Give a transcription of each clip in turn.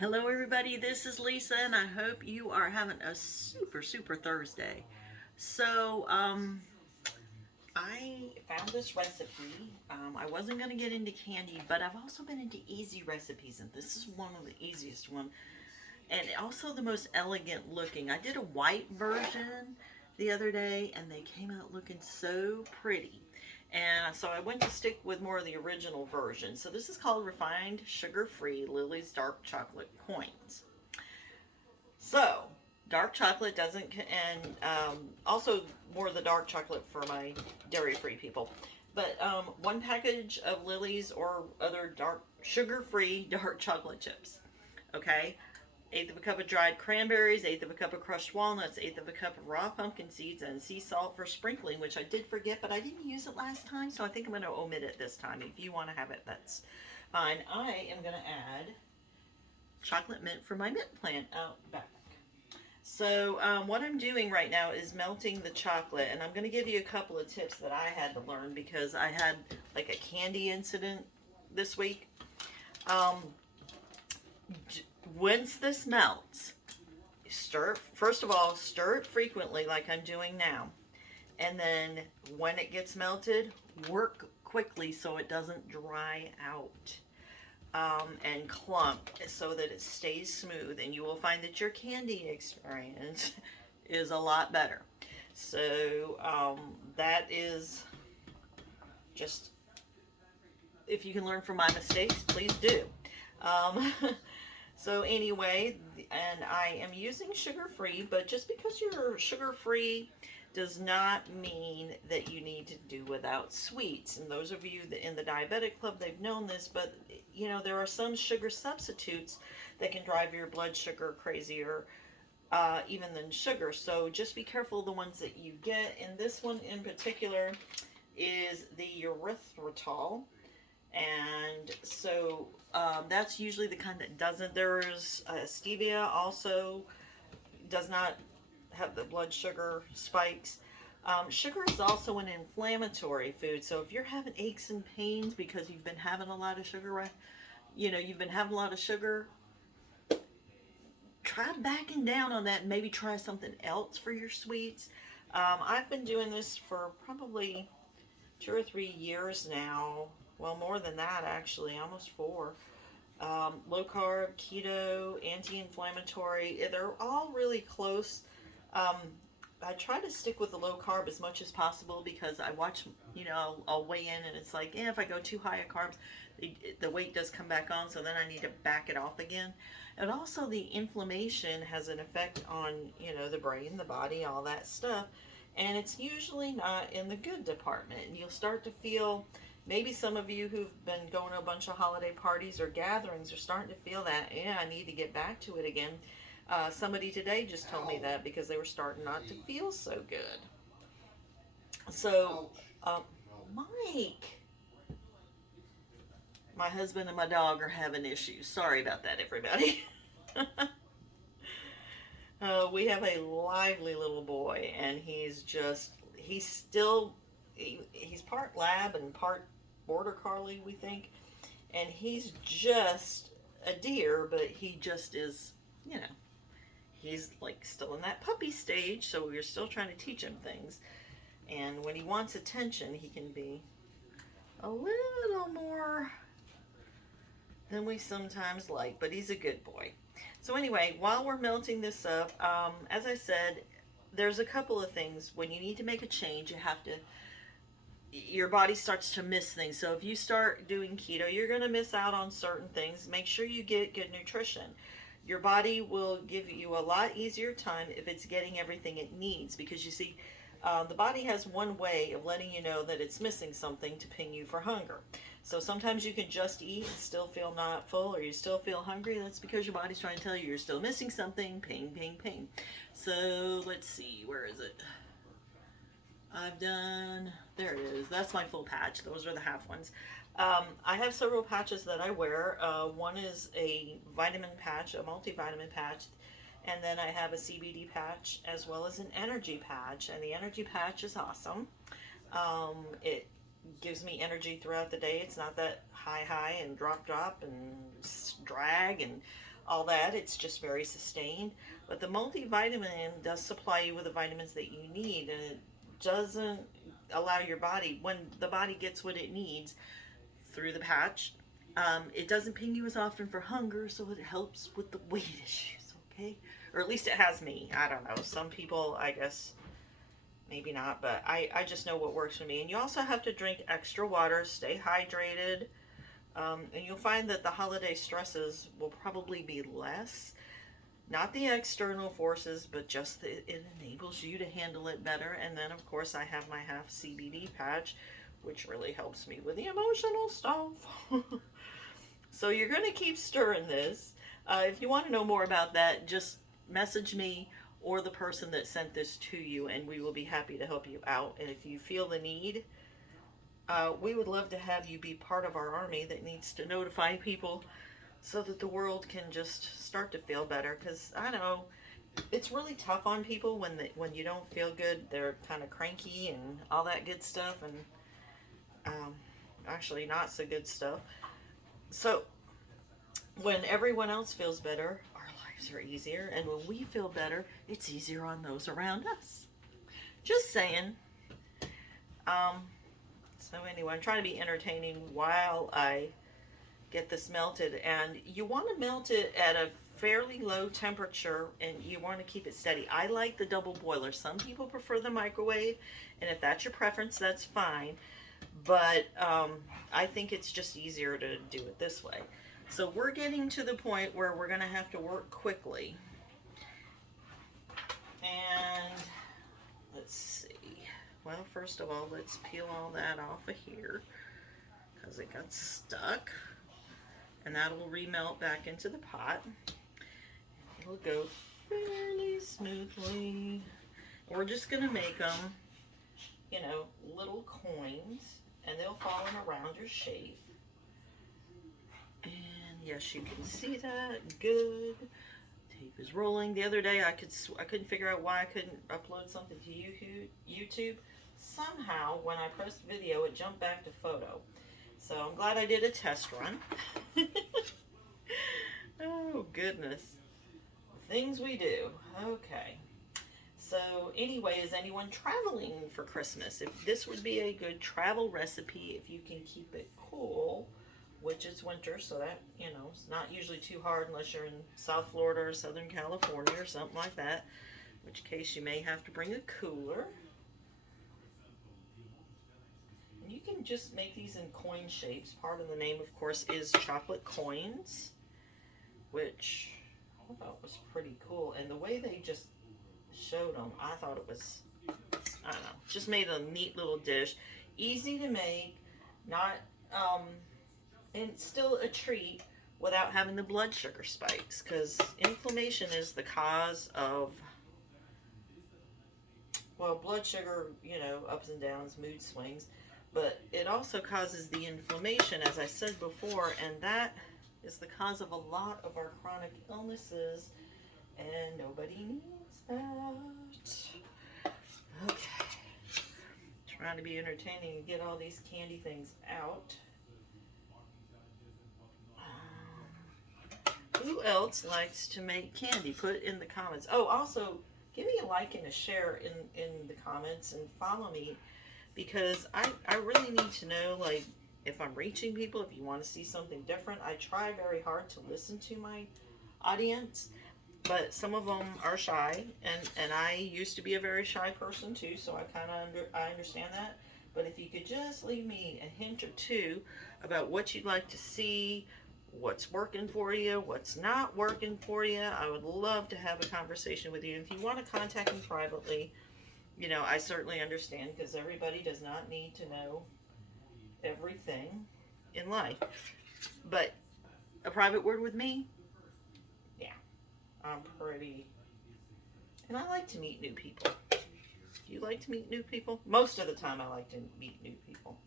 Hello, everybody. This is Lisa, and I hope you are having a super Thursday. So, I found this recipe. I wasn't going to get into candy, but I've also been into easy recipes, and this is one of the easiest one, and also the most elegant looking. I did a white version the other day, and they came out looking so pretty. And so I went to stick with more of the original version. So this is called Refined Sugar-Free Lily's Dark Chocolate Coins. So, dark chocolate doesn't, and also more of the dark chocolate for my dairy-free people. But one package of Lily's or other dark sugar-free dark chocolate chips. Okay, eighth of a cup of dried cranberries, eighth of a cup of crushed walnuts, eighth of a cup of raw pumpkin seeds, and sea salt for sprinkling, which I did forget, but I didn't use it last time, so I think I'm going to omit it this time. If you want to have it, that's fine. I am going to add chocolate mint for my mint plant out back. So what I'm doing right now is melting the chocolate, and I'm going to give you a couple of tips that I had to learn because I had like a candy incident this week. Um, Once this melts, stir it, first of all, stir it frequently like I'm doing now. And then when it gets melted, work quickly so it doesn't dry out and clump so that it stays smooth. And you will find that your candy experience is a lot better. So that is just, if you can learn from my mistakes, please do. Um, So anyway, and I am using sugar-free, but just because you're sugar-free does not mean that you need to do without sweets. And those of you in the diabetic club, they've known this, but you know, there are some sugar substitutes that can drive your blood sugar crazier even than sugar. So just be careful of the ones that you get. And this one in particular is the erythritol. And so that's usually the kind that doesn't. There's stevia also does not have the blood sugar spikes. Sugar is also an inflammatory food. So if you're having aches and pains because you've been having a lot of sugar, right? You know, you've been having a lot of sugar, try backing down on that and maybe try something else for your sweets. I've been doing this for probably 2 or 3 years now. Well, more than that, actually, almost 4. Low carb, keto, anti-inflammatory. They're all really close. Um, I try to stick with the low carb as much as possible because I watch, you know, I'll weigh in and it's like, if I go too high of carbs, the weight does come back on, so then I need to back it off again. And also the inflammation has an effect on, you know, the brain, the body, all that stuff. And it's usually not in the good department. And you'll start to feel, maybe some of you who've been going to a bunch of holiday parties or gatherings are starting to feel that, yeah, I need to get back to it again. Somebody today just told me that because they were starting not to feel so good. So, Mike, my husband and my dog are having issues. Sorry about that, everybody. We have a lively little boy, and he's still, he's part lab and part border collie, we think. And he's just a deer, but he just is, you know, he's like still in that puppy stage, so we're still trying to teach him things. And when he wants attention, he can be a little more than we sometimes like, but he's a good boy. So anyway, while we're melting this up, as I said, there's a couple of things. When you need to make a change, you have to, your body starts to miss things. So if you start doing keto, you're going to miss out on certain things. Make sure you get good nutrition. Your body will give you a lot easier time if it's getting everything it needs, because you see, the body has one way of letting you know that it's missing something to ping you for hunger. So sometimes you can just eat and still feel not full, or you still feel hungry. That's because your body's trying to tell you you're still missing something. Ping, ping, ping. So let's see, where is it? I've done, there it is. That's my full patch. Those are the half ones. I have several patches that I wear. One is a vitamin patch, a multivitamin patch, and then I have a CBD patch as well as an energy patch. And the energy patch is awesome. It gives me energy throughout the day. It's not that high and drop and drag and all that. It's just very sustained. But the multivitamin does supply you with the vitamins that you need, and it doesn't allow your body, when the body gets what it needs through the patch, it doesn't ping you as often for hunger, so it helps with the weight issues, okay? Or at least it has me. I don't know. Some people, I guess, maybe not, but I just know what works for me. And you also have to drink extra water, stay hydrated, and you'll find that the holiday stresses will probably be less. Not the external forces, but just it enables you to handle it better. And then, of course, I have my half CBD patch, which really helps me with the emotional stuff. So you're going to keep stirring this. If you want to know more about that, just message me or the person that sent this to you, and we will be happy to help you out. And if you feel the need, we would love to have you be part of our army that needs to notify people so that the world can just start to feel better. Because I know it's really tough on people when you don't feel good. They're kind of cranky and all that good stuff, and actually not so good stuff. So when everyone else feels better, our lives are easier, and when we feel better, it's easier on those around us. Just saying. So anyway, I'm trying to be entertaining while I get this melted, and you want to melt it at a fairly low temperature, and you want to keep it steady. I like the double boiler. Some people prefer the microwave, and if that's your preference, that's fine, but I think it's just easier to do it this way. So we're getting to the point where we're going to have to work quickly, and let's see. Well, first of all, let's peel all that off of here because it got stuck. And that will remelt back into the pot. It'll go fairly smoothly. We're just going to make them, you know, little coins, and they'll fall in around your shape. And yes, you can see that. Good. Tape is rolling. The other day, I couldn't figure out why I couldn't upload something to YouTube. Somehow, when I pressed video, it jumped back to photo. So I'm glad I did a test run. Oh, goodness. Things we do. Okay. So anyway, is anyone traveling for Christmas? If this would be a good travel recipe, if you can keep it cool, which is winter, so that, you know, it's not usually too hard unless you're in South Florida or Southern California or something like that, in which case you may have to bring a cooler. You can just make these in coin shapes. Part of the name, of course, is chocolate coins, which I thought was pretty cool. And the way they just showed them, I thought it was, I don't know, just made a neat little dish. Easy to make, not, and still a treat without having the blood sugar spikes, because inflammation is the cause of, well, blood sugar, you know, ups and downs, mood swings. But it also causes the inflammation, as I said before, and that is the cause of a lot of our chronic illnesses, and nobody needs that. Okay. Trying to be entertaining and get all these candy things out. Who else likes to make candy? Put it in the comments. Oh, also, give me a like and a share in the comments, and follow me. Because I really need to know, like, if I'm reaching people, if you want to see something different. I try very hard to listen to my audience, but some of them are shy, and I used to be a very shy person too, so I kind of I understand that. But if you could just leave me a hint or two about what you'd like to see, what's working for you, what's not working for you, I would love to have a conversation with you. If you want to contact me privately, you know, I certainly understand, because everybody does not need to know everything in life. But a private word with me, yeah, I'm pretty, and I like to meet new people. Do you like to meet new people? Most of the time I like to meet new people.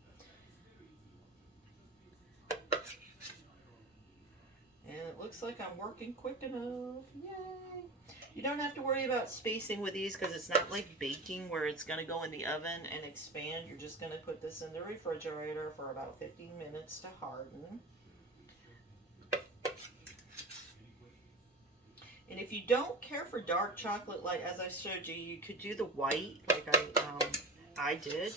And it looks like I'm working quick enough. Yay! You don't have to worry about spacing with these, because it's not like baking where it's going to go in the oven and expand. You're just going to put this in the refrigerator for about 15 minutes to harden. you don't care for dark chocolate, like as I showed you, you could do the white, like I did.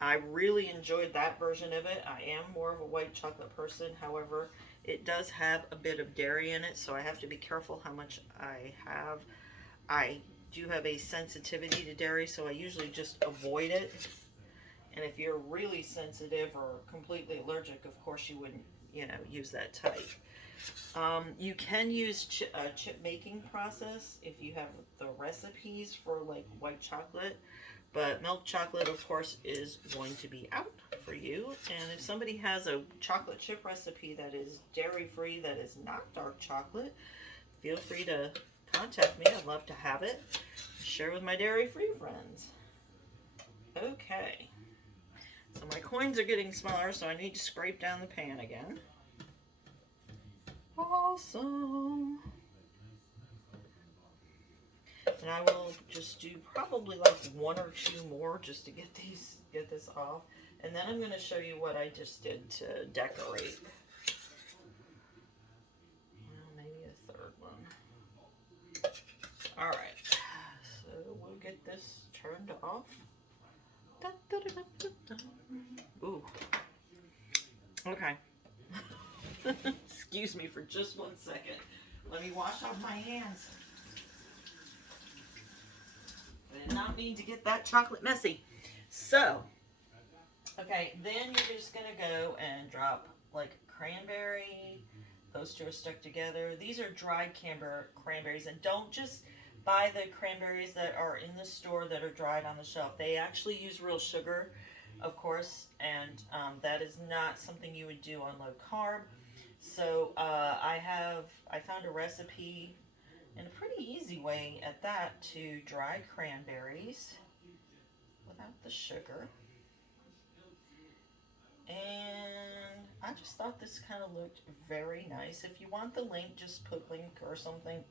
I really enjoyed that version of it. I am more of a white chocolate person. However, it does have a bit of dairy in it, so I have to be careful how much I have. I do have a sensitivity to dairy, so I usually just avoid it. And if you're really sensitive or completely allergic, of course you wouldn't, use that type. You can use a chip making process if you have the recipes for like white chocolate, but milk chocolate, of course, is going to be out for you. And if somebody has a chocolate chip recipe that is dairy free, that is not dark chocolate, feel free to contact me. I'd love to have it. Share with my dairy free friends. Okay. So my coins are getting smaller, so I need to scrape down the pan again. Awesome. And I will just do probably like one or two more just to get this off. And then I'm going to show you what I just did to decorate. Well, maybe a third one. All right. So we'll get this turned off. Da, da, da, da, da. Ooh. Okay. Excuse me for just 1 second. Let me wash off my hands. I did not mean to get that chocolate messy. So, okay, then you're just going to go and drop like cranberry. Those two are stuck together. These are dried cranberries. And don't just buy the cranberries that are in the store that are dried on the shelf. They actually use real sugar, of course, and that is not something you would do on low carb. So I found a recipe, and a pretty easy way at that, to dry cranberries without the sugar. And I just thought this kind of looked very nice. If you want the link, just put link or something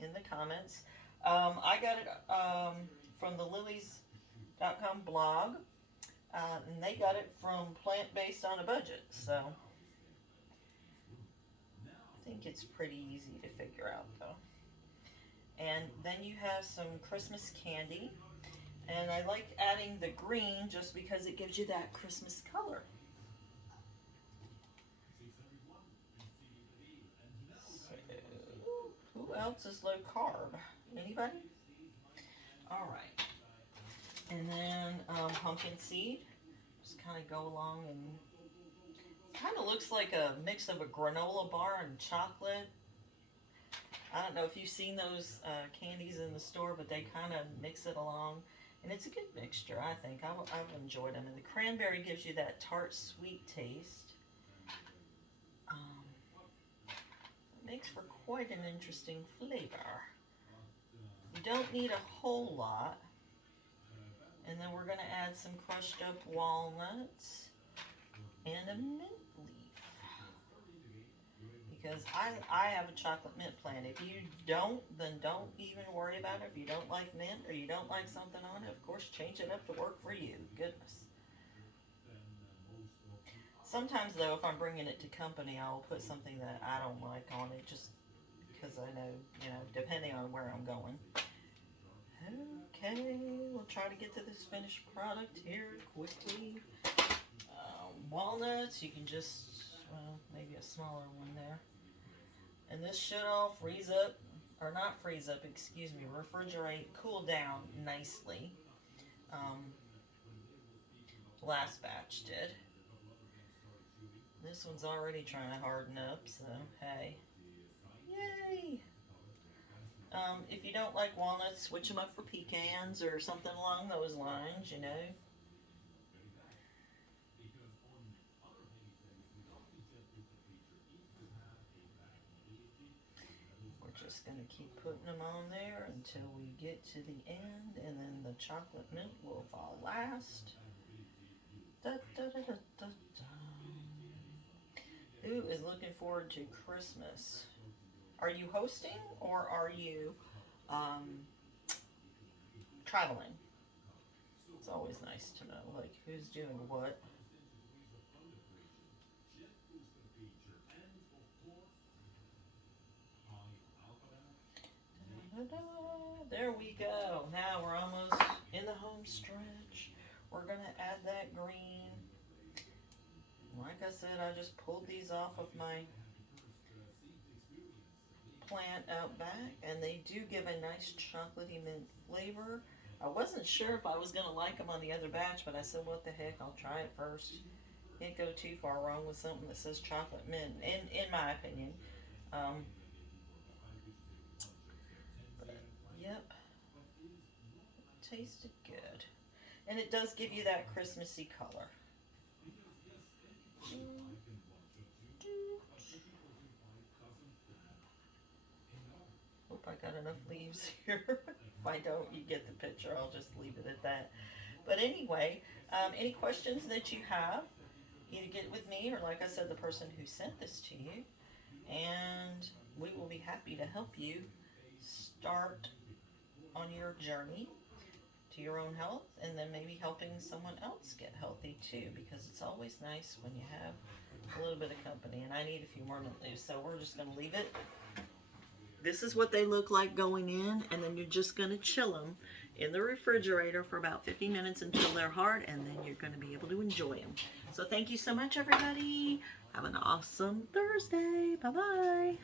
in the comments. I got it from the lilies.com blog, and they got it from Plant Based on a Budget. So I think it's pretty easy to figure out though. And then you have some Christmas candy. And I like adding the green just because it gives you that Christmas color. So, who else is low carb? Anybody? All right. And then pumpkin seed. Just kind of go along, and kind of looks like a mix of a granola bar and chocolate. I don't know if you've seen those candies in the store, but they kind of mix it along. And it's a good mixture, I think. I've enjoyed them. And the cranberry gives you that tart, sweet taste. It makes for quite an interesting flavor. You don't need a whole lot. And then we're going to add some crushed up walnuts and a mint leaf. Because I have a chocolate mint plant. If you don't, then don't even worry about it. If you don't like mint or you don't like something on it, of course, change it up to work for you. Goodness. Sometimes, though, if I'm bringing it to company, I'll put something that I don't like on it just because I know, depending on where I'm going. Okay, we'll try to get to this finished product here quickly. Walnuts, you can just, maybe a smaller one there. And this should all freeze up, or not freeze up, excuse me, refrigerate, cool down nicely. Last batch did. This one's already trying to harden up, so hey. Yay! If you don't like walnuts, switch them up for pecans or something along those lines, We're just going to keep putting them on there until we get to the end, and then the chocolate mint will fall last. Da, da, da, da, da, da. Who is looking forward to Christmas? Are you hosting or are you traveling? It's always nice to know, like, who's doing what. Ta-da! There we go. Now we're almost in the home stretch. We're going to add that green. Like I said, I just pulled these off of my plant out back, and they do give a nice chocolatey mint flavor. I wasn't sure if I was going to like them on the other batch, but I said, what the heck, I'll try it first. Can't go too far wrong with something that says chocolate mint, in my opinion. But, yep, tasted good. And it does give you that Christmassy color. Hope I got enough leaves here. If I don't, you get the picture. I'll just leave it at that. But anyway, any questions that you have, either get with me or, like I said, the person who sent this to you. And we will be happy to help you start on your journey to your own health, and then maybe helping someone else get healthy too, because it's always nice when you have a little bit of company. And I need a few more mint leaves, so we're just going to leave it. This is what they look like going in, and then you're just going to chill them in the refrigerator for about 50 minutes until they're hard, and then you're going to be able to enjoy them. So thank you so much, everybody. Have an awesome Thursday. Bye-bye.